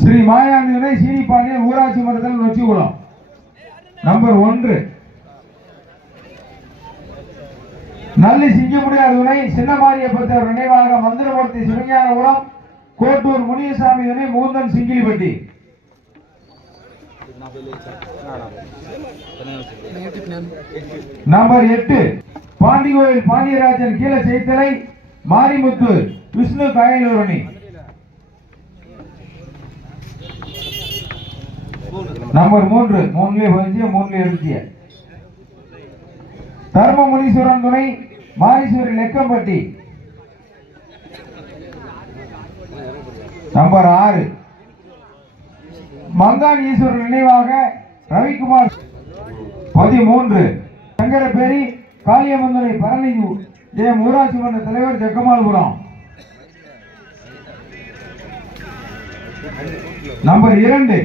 ஸ்ரீ மாயாண்டி சீனிப்பாண்டியன் ஊராட்சி மன்றத்தில் நொச்சிக்குளம். நம்பர் 1 நல்லி சிங்கமுடியார் துணை சின்னமாரியப்பத்தர் நினைவாக மந்திரமூர்த்தி சிவஞானபுரம் கோட்டூர் முனியசாமி துணை மூந்தன் சிங்கிலிப்பட்டி. நம்பர் 8 பாண்டிகோயில் பாண்டியராஜன் கீழ செய்தலை மாரிமுத்து விஷ்ணு காயலூரணி. நம்பர் 3 3 எழுதிய தர்மமுனீஸ்வரன் துணை மாரீஸ்வரி லெக்கம்பட்டி. நம்பர் 6 மங்கான் ஈஸ்வரன் நினைவாக ரவிக்குமார். 13 சங்கரபேரி காளியம்மந்துறை பரணி ஜெயம் ஊராட்சி மன்ற தலைவர் ஜக்கமால்புரம். நம்பர் 2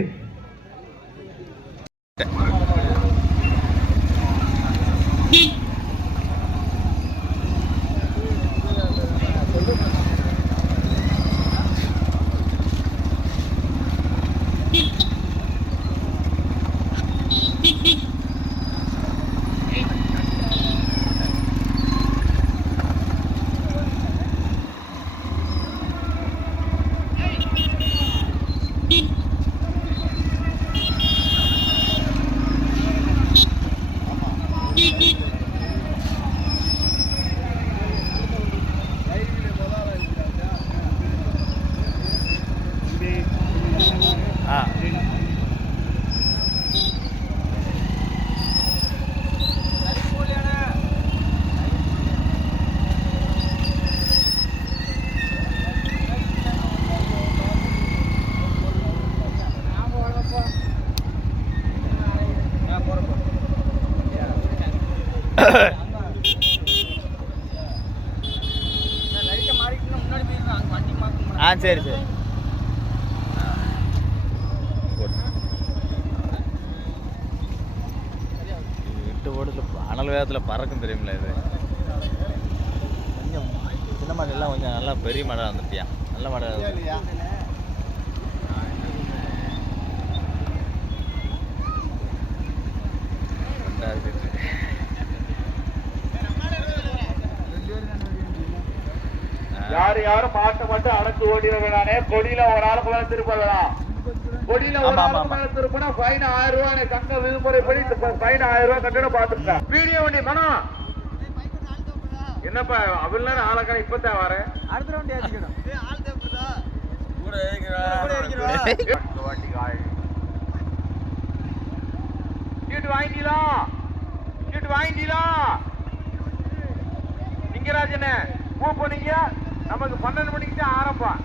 சரி சரி எட்டு ஓடுல அனல் வேகத்தில் பறக்கும் தெரியுமில்ல. இது கொஞ்சம் சின்ன மாடு எல்லாம் கொஞ்சம் நல்லா பெரிய மாடாக வந்துட்டியா, நல்ல மாடாக. யாரும் மாட்ட மட்டும் அடக்கு ஓடினே. கொடியில ஒரு ஆள் மேல திருப்பலாம். கொடியில ஒரு ஆள் மேல திருப்பினா ஃபைன் 1000 ரூபாய். சங்க விதிமுறைப்படி ஃபைன் 1000 ரூபாய் கட்டணும். பாத்துருக்கேன் வீடியோ வண்டி மனம் என்னப்பா அவள் ஆளக்கா இப்பதான் வரேன். அடுத்த வண்டி ஏத்திக்கணும். சீட்டு வாங்கிட்டீங்களா? சீட்டு வாங்கிட்டீங்களா? லிங்கராஜனே பூ போனீங்க. நமக்கு 12 மணிக்கு தான் ஆரம்பம்.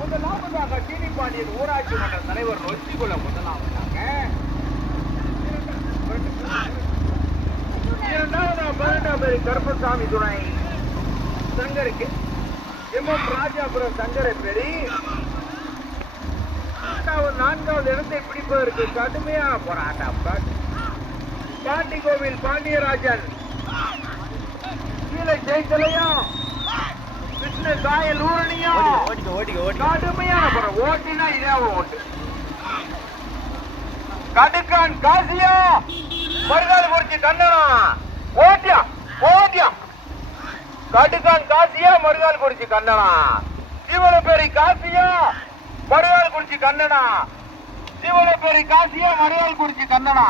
முதலாவதாக சீனிப்பாண்டியன் ஊராட்சி மன்ற தலைவர் நொச்சிக்குளம். முதலாவதாக இரண்டாவது கருப்பசாமி துணை சங்கருக்கு எம் ராஜாபுரம் சங்கரப்பேரி. நான்காவது இடத்தை பிடிப்பதற்கு கடுமையான போராட்டம். பாண்டிகோவில் பாண்டியராஜன் கீழே ஜெயித்தலையும் விஷ்ணு காயல் ஊரணியும் கடுமையான போராட்டம். ஓட்டினா இதே ஓட்டு. கடுக்கான் காசியா மறுகால் குறிச்சி கண்ணனம் ஓட்டியா ஓட்டியா. கடுக்கான் காசியா மறுகால் குறிச்சி கண்ணனா. சிவனப்பேரி காசியா மறுகால் குறிச்சி கண்ணனா. சிவனப்பேரி காசியா மறுகால் குறிச்சி கண்ணனா.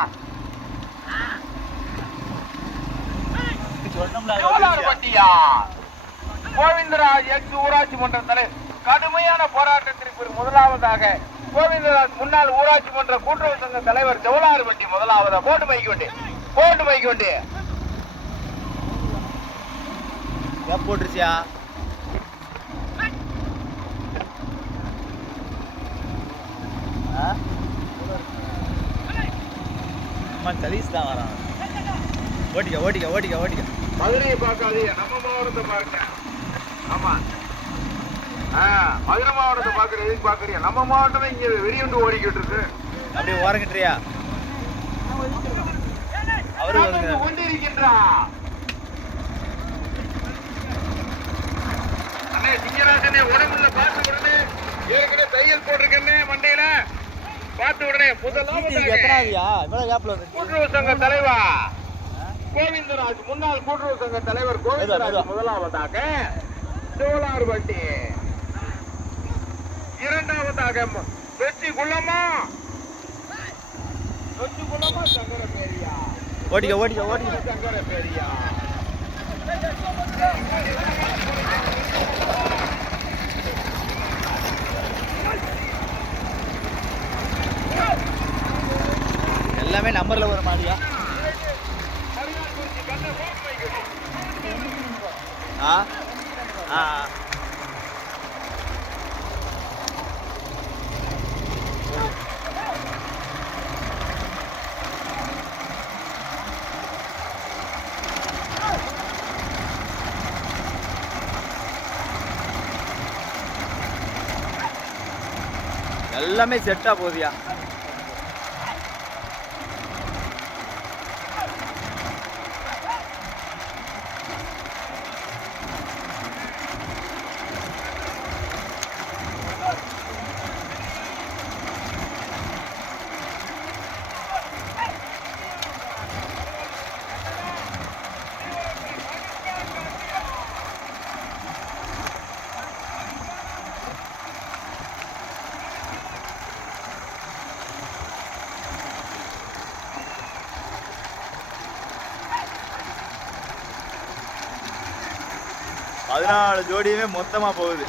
கோவிந்தராஜ் எக்ஸ் ஊராட்சி மன்ற தலைவர் கடுமையான போராட்டத்திற்கு முதலாவதாக கோவிந்தராஜ் முன்னாள் ஊராட்சி மன்ற கூட்டுறவு சங்க தலைவர் ஜவலாறுபட்டி. முதலாவதாக போட்டு மைக்கொண்டு போட்டுருச்சியா? சதீஷ் தான் வரான். ஓட்டிக்க. மதுரையை பார்க்காதீங்க, நம்ம மாவட்டத்தை பாருங்க. ஆமா, மதுரை மாவட்டத்தை பாக்குற எதுக்கு பாக்குறீங்க? நம்ம மாவட்டம் இங்க வெறியுண்டு ஓடிக்கிட்டு இருக்கு. அப்படியே ஓரங்கிட்டியா? அவரு நடந்து கொண்டிருக்கின்றார். அண்ணே சிங்கராஜனே உடம்புல பார்த்து உடனே ஏற்கனவே தையல் போட்டிருக்கேன்னு மண்டையில பார்த்து உடனே எத்தனாவதுயா இவ்வளவு கேப்ல வந்து கூட்டுறவு சங்க தலைவர் கோவிந்தராஜ், முன்னாள் கூட்டுறவு சங்க தலைவர் கோவிந்தராஜ் முதலாவதாக சோலார் வண்டி, இரண்டாவதாக வெற்றி குள்ளமா சங்கர பேரியா ஓடிக்க சங்கர பேரியா எல்லாமே நம்பர்ல ஒரு மாதிரியா ஆ ஆ எல்லாமே செட்டா போதியா பதினாலு ஜோடியுமே மொத்தமா போகுது.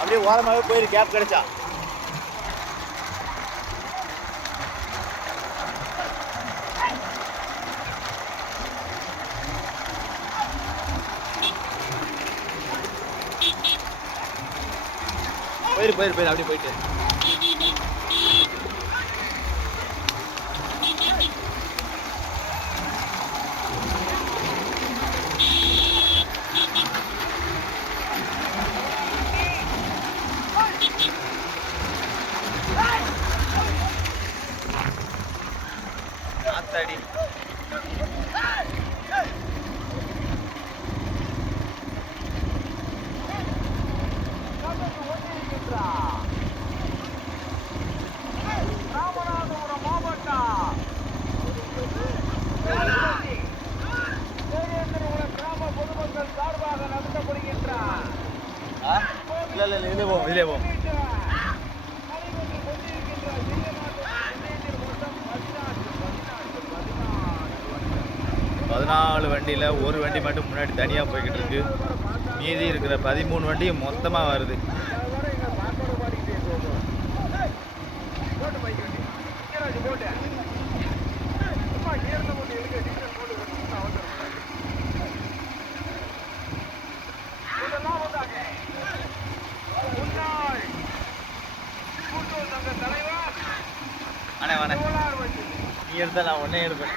அப்படியே ஓரமாகவே போயிரு கேப் கிடைச்சா. போயிரு போயிரு போயிரு அப்படியே போயிட்டு ஆத்தாடி. ராமநாதபுரம் மாவட்டம் கிராம பொதுமக்கள் சார்பாக நடத்தப்படுகின்றார். இல்ல இல்ல இல்ல, இதுல போவோம் இதுல போவோம். 14 வண்டியில் ஒரு வண்டி மட்டும் முன்னாடி தனியாக போய்கிட்டு இருக்கு. மீதி இருக்கிற 13 வண்டியும் மொத்தமாக வருது. அண்ணே வாண்ணே, நீ எடுத்தா நான் ஒன்னே எடுப்பேன்.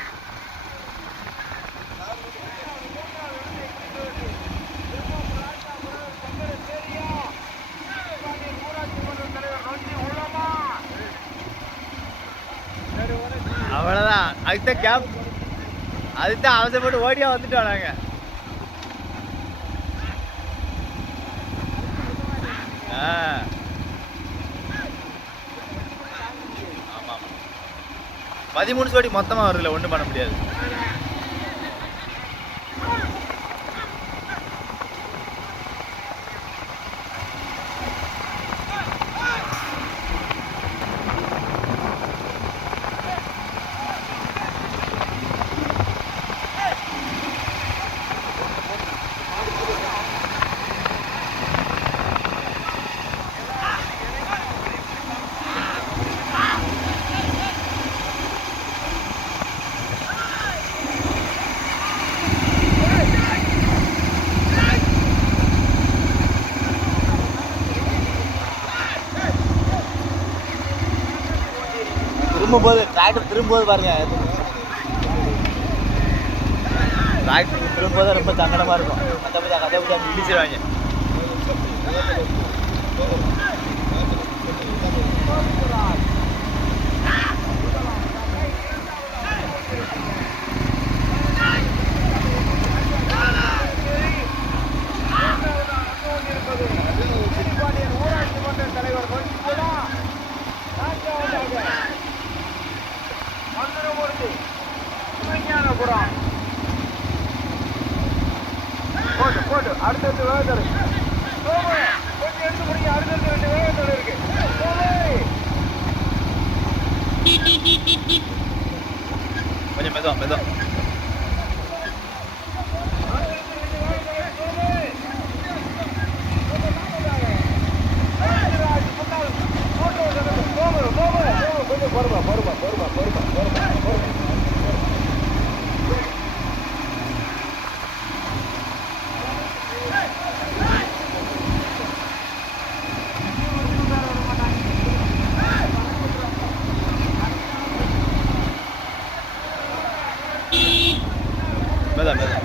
அவ்வளோதான், அதுதான் கேப், அதுதான் அவசரப்பட்டு ஓடியா வந்துட்டு வராங்க. ஆமாம், 13 ஜோடி மொத்தமாக வருதுல, ஒன்றும் பண்ண முடியாது. திரும்பும்போது டிராக்டர் திரும்பும்போது பாருங்க, டிராக்டர் திரும்பும்போது ரொம்ப சங்கடமாக இருக்கும். மற்றபடி கதை இடிச்சிருவாங்க. அடுத்தடுத்து வேகத்தடை கொஞ்சம் எடுத்து முடிங்க. அடுத்தடுத்து 2 வேகத்தடை இருக்கு. கொஞ்சம் மெதுவா மெதுவா. கொஞ்சம் பொறுமா பொறுமா பொறுமா பொறுமா பொறுமா பொறுமா. மெதுவா மெதுவா.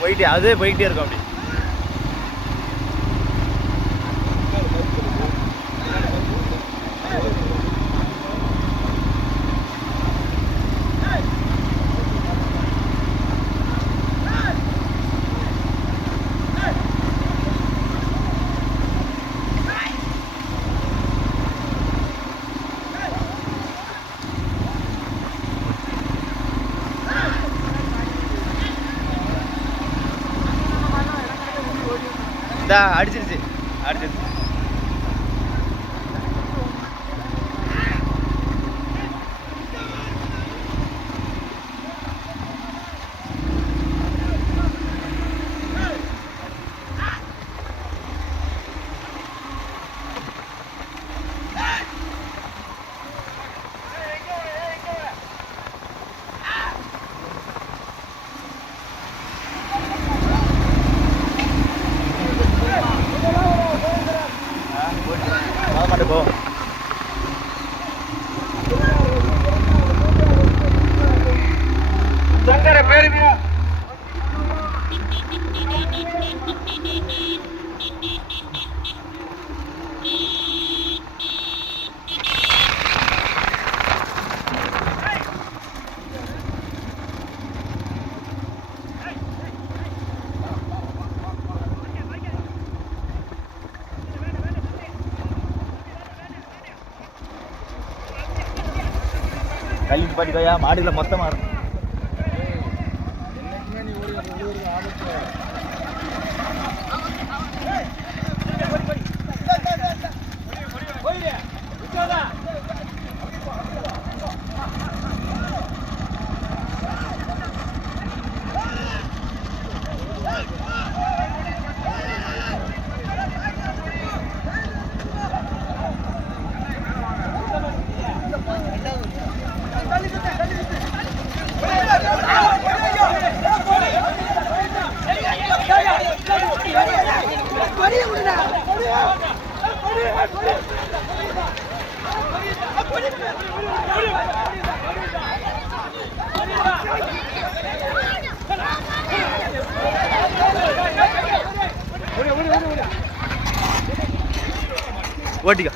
போயிட்டே அதே போயிட்டே இருக்கும் அப்படி. அடிச்சிருச்சு அடிச்சிருச்சு. சங்கர பேருமையா கல்லிக்கு பாட்டிக்கோயா மாடுகளை மொத்தமாக இருக்கும். ஓட்டிக்கா.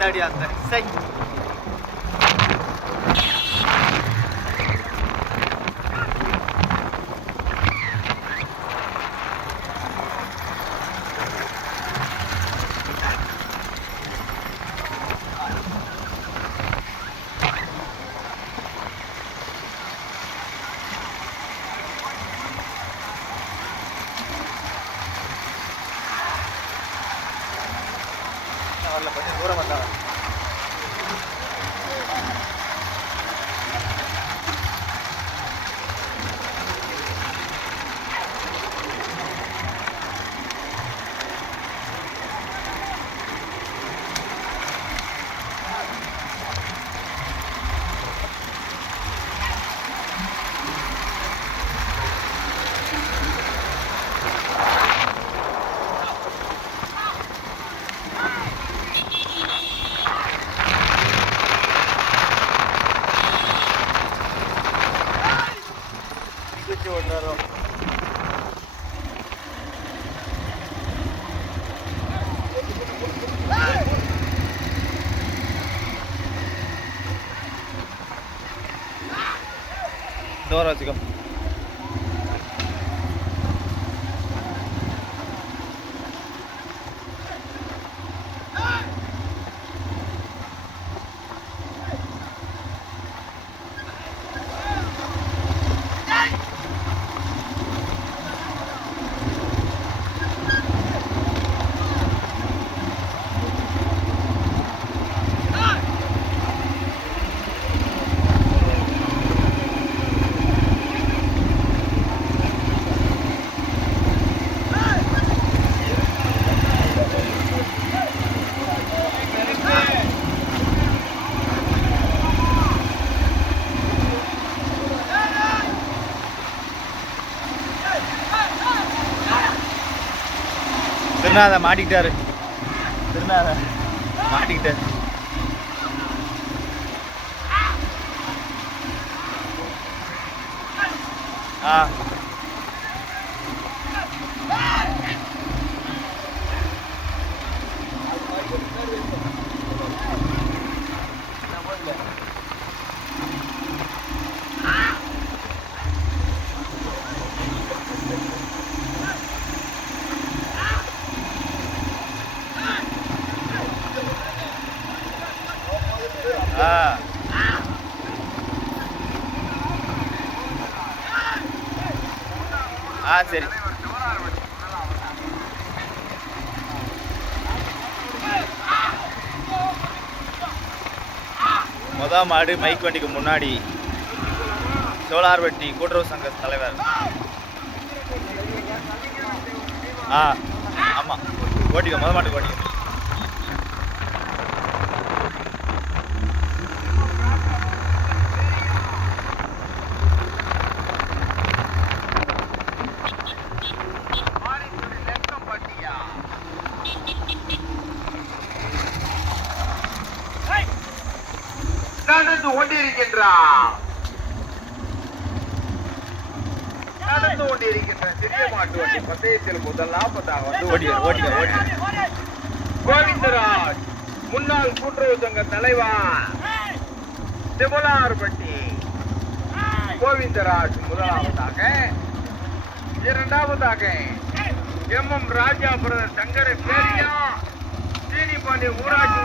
ஆத்தாடி ஆத்தாடி சை. வரல கொஞ்சம் தூரம் வந்தாங்க. தூரம் வச்சுக்கோ. திருநாத மாட்டிக்கிட்டாரு. திருநாத மாட்டிக்கிட்டாரு. ஆ சரி. மொத மாடு மைக் வண்டிக்கு முன்னாடி சோலார்பட்டி கூட்டுறவு சங்க தலைவர். ஆமாம் ஓட்டிக்கோ, மொத மாட்டுக்கு ஓட்டிக்கோ. நடந்து கொண்டிருக்கின்ற சிறிய மாட்டு வண்டி பந்தயத்தில் முதலாவதாக வந்து கோவிந்தராஜ், முன்னாள் கூட்டுறவு சங்க தலைவர் திபுலார்பட்டி கோவிந்தராஜ் முதலாவதாக. இரண்டாவதாக MM ராஜா பிரதர் சங்கர பேரியா சீனிபாண்டி ஊராட்சி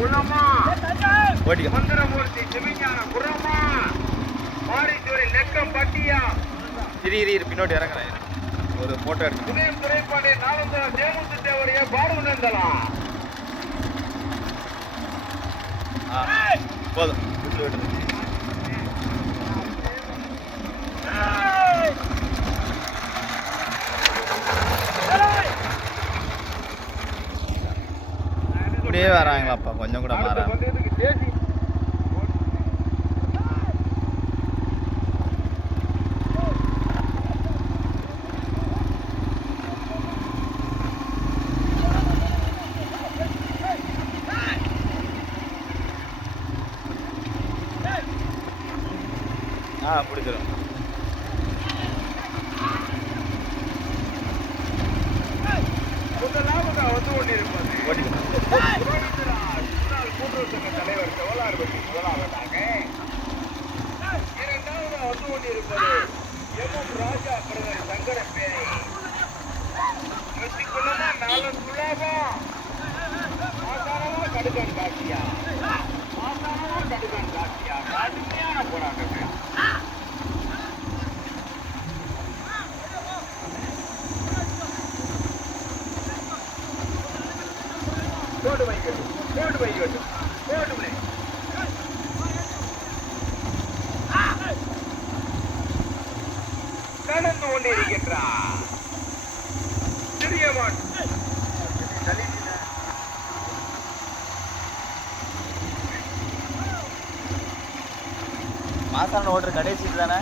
குளமா மந்திரமூர்த்தி சிவஞான குரமா மாரித்துறை நெக்கம் பட்டியா. பின்னோட்டி இறங்குறேன், ஒரு போட்டோ எடுத்து. உதயம் துறைப்பாண்டி நாலந்தரம் தேமுத்து தேவரைய பாடுநந்தலாம். போதும் இப்படியே வராங்களாப்பா, கொஞ்சம் கூட மாறாங்க. பிடிச்சிடும். முதலாவதா வந்து கொண்டிருப்பது கடுக்கான் காட்சியா கடுக்கான் காட்சியா கடுமையான போராட்டம் கோடு வைக்கட்டும் கோடு வைக்கட்டும் கோடு நடந்து கொண்டிருக்கின்றார் சிறியவன் மாசான ஓட்டுற கடைசி தானே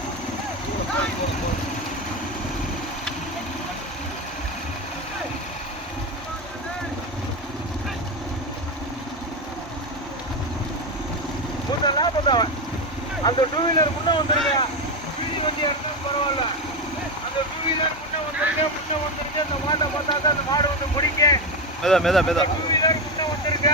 அந்த டூ வீலர் முன்ன வந்துருங்க வண்டி பரவாயில்ல அந்த டூ வீலர் முன்ன வந்துருங்க அந்த மாட்டை பார்த்தா தான் அந்த மாடு வந்து முடிக்க மெதா டூ வீலர் முன்ன வந்துருங்க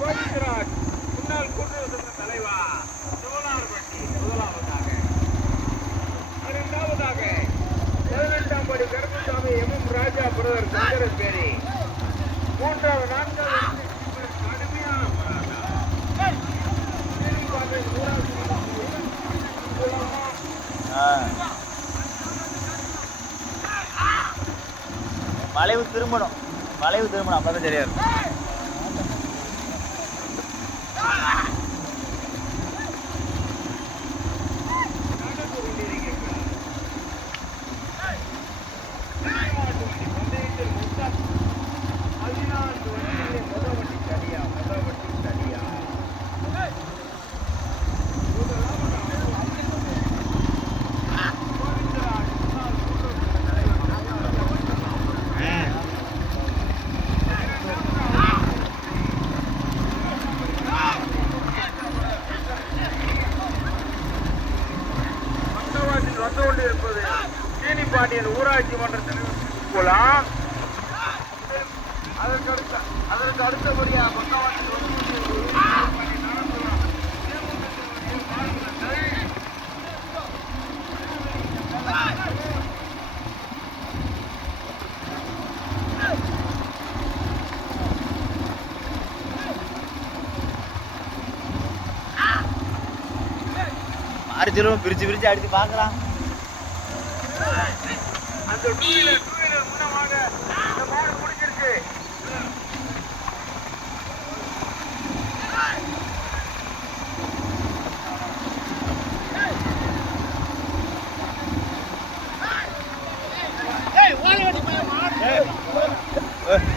கோவிந்தராஜ் முன்னாள் கூட்டுறவு சங்க தலைவா சிவனார்பட்டி முதலாவதாக இரண்டாவதாக 18ஆம் படி கருப்புசாமி எம் ராஜா பிரதர் சங்கரஸ்பேரி மூன்றாவது நான்காவது கடுமையான வளைவு திரும்பணும் அப்பதான் சரியா இருக்கும் பாண்டியன் ஊராட்சி மன்ற தலைவர் போலாம் அதற்கு அடுத்தபடியா அடிச்சிரும் பிரிச்சு அடிச்சு பார்க்கலாம் அந்த டூ வீலர் முன்ன வாங்க இந்த மாடு முடிச்சிருச்சு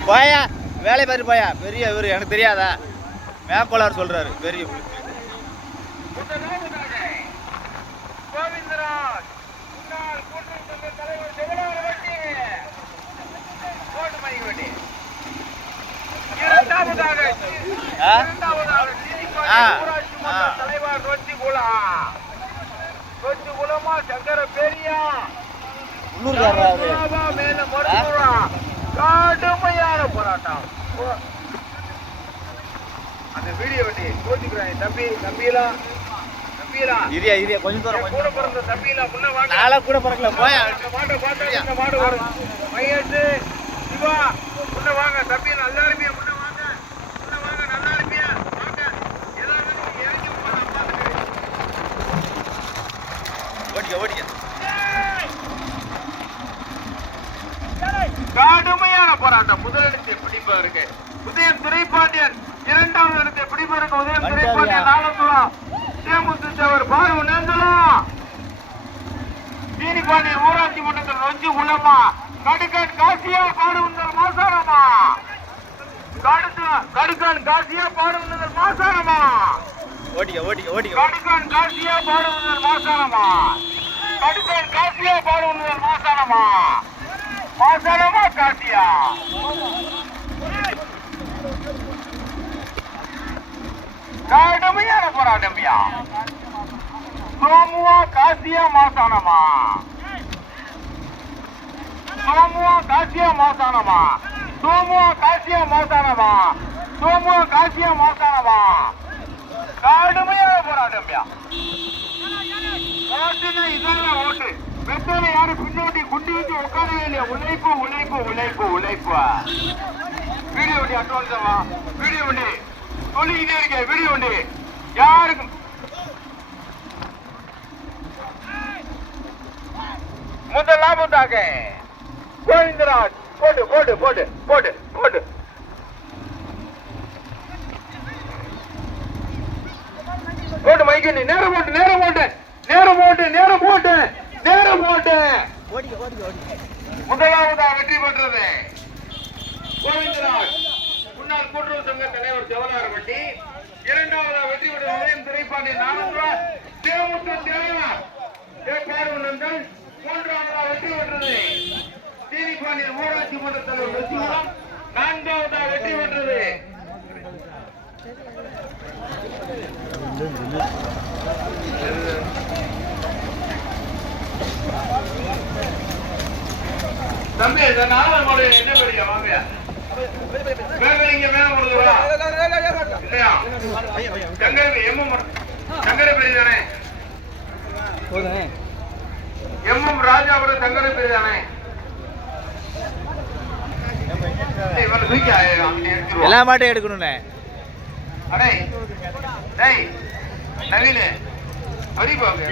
போயா வேலை பாரு போயா பெரிய இவர் எனக்கு தெரியாதா மேற்கோளார் சொல்றாரு பெரிய கோவிந்தராஜ் முன்னாள் கூட்டுறவு சங்க தலைவர் சிவனார்பட்டி கோட்டுமணிவட்டி இரண்டாவதாக ஊராட்சி மன்ற தலைவர் நொச்சிகுளமா சங்கர பெரியா மேல மருத்துவா கடுமையான போராட்டம் அந்த வீடியோ வண்டி கோச்சுக்கிறாங்க தம்பியெல்லாம் இரியா கொஞ்சம் தூரம் கூட பிறந்த தம்பியெல்லாம் முன்ன வாங்க நாளா கூட பிறக்கல போயா மாட்டை பார்த்தா இந்த மாடு வரும் மையத்து சிவா முன்ன வாங்க தம்பியெல்லாம் எல்லாருமே முன்ன வாங்க நல்லா இருப்பியா வாங்க ஏதாவது இறங்கி ஓடிக்க கடுமையான போராட்டம் முதலிடத்தை பிடிப்பதற்கு உதயம் துரைப்பாண்டியன் இரண்டாவது இடத்தை பிடிப்பதற்கு உதயம் துரைப்பாண்டியன் நாளந்துலாம் தேமுதிகவர் பாரு நேர்ந்தலாம் சீனிபாண்டியன் ஊராட்சி மன்றத்தில் நொஞ்சி உலமா கடுக்கான் காசியா பாடுவந்தர் மாசாரமா கடுக்கான் காசியா பாடுவந்தர் மாசாரமா கடுக்கான் காசியா பாடுவந்தர் மாசாரமா கடுக்கான் காசியா பாடுவந்தர் மாசாரமா மாசாரமா காசியா கடுமையான போராட்டம்யா சோமுவா காசியா மாசானமா சோமுவா காசியா மாசானமா சோமுவா காசியா மாசானமா சோமுவா காசியா மாசானமா கடுமையான போராட்டம்யா ஓட்டுனா இதெல்லாம் ஓட்டு பெட்ரோல யாரும் பின்னாடி குண்டி வச்சு உட்காரவே இல்லையா? உழைப்பு உழைப்பு உழைப்பு உழைப்பு. வீடியோ வண்டி அட்வான்ஸாவா? வீடியோ வண்டி சொல்லிக்கிட்டே இருக்கேன். வீடியோ வண்டி யாருக்கும் முதலாவதாக கோவிந்தராஜ் போட்டு போட்டு போட்டு போட்டு போட்டு போட்டு மைக்கண்ணி நேரம் போட்டு நேரம் போட்டு நேரம் போட்டு நேரம் போட்டு நேரம் போட்டு முதலாவதாக வெற்றி பெற்றது கோவிந்தராஜ் முன்னாள் கூட்டுறவு சங்க தலைவர் ஜவஹர்பட்டி. இரண்டாவதாக வெற்றி பெற்ற நிலையம் திரைப்பாண்டி நானூறு தேவமுத்து தேவனார் தேப்பாடுநந்தன். மூன்றாவதாக வெற்றி பெற்றது தீனிப்பாண்டியன் ஊராட்சி மன்ற தலைவர் வெற்றிபுரம். நான்காவதாக வெற்றி பெற்றது தம்பி நாகமோட என்ன பெரிய வாங்க இங்க மேல போடுவா இல்லையா? சங்கரை எம்எம் சங்கரை பெரியதானே? எம்எம் ராஜாவோட சங்கரை பெரியதானே? எல்லா மாட்டையும் எடுக்கணும்ண்ணே. அடே டேய் நவீன அடி பாங்க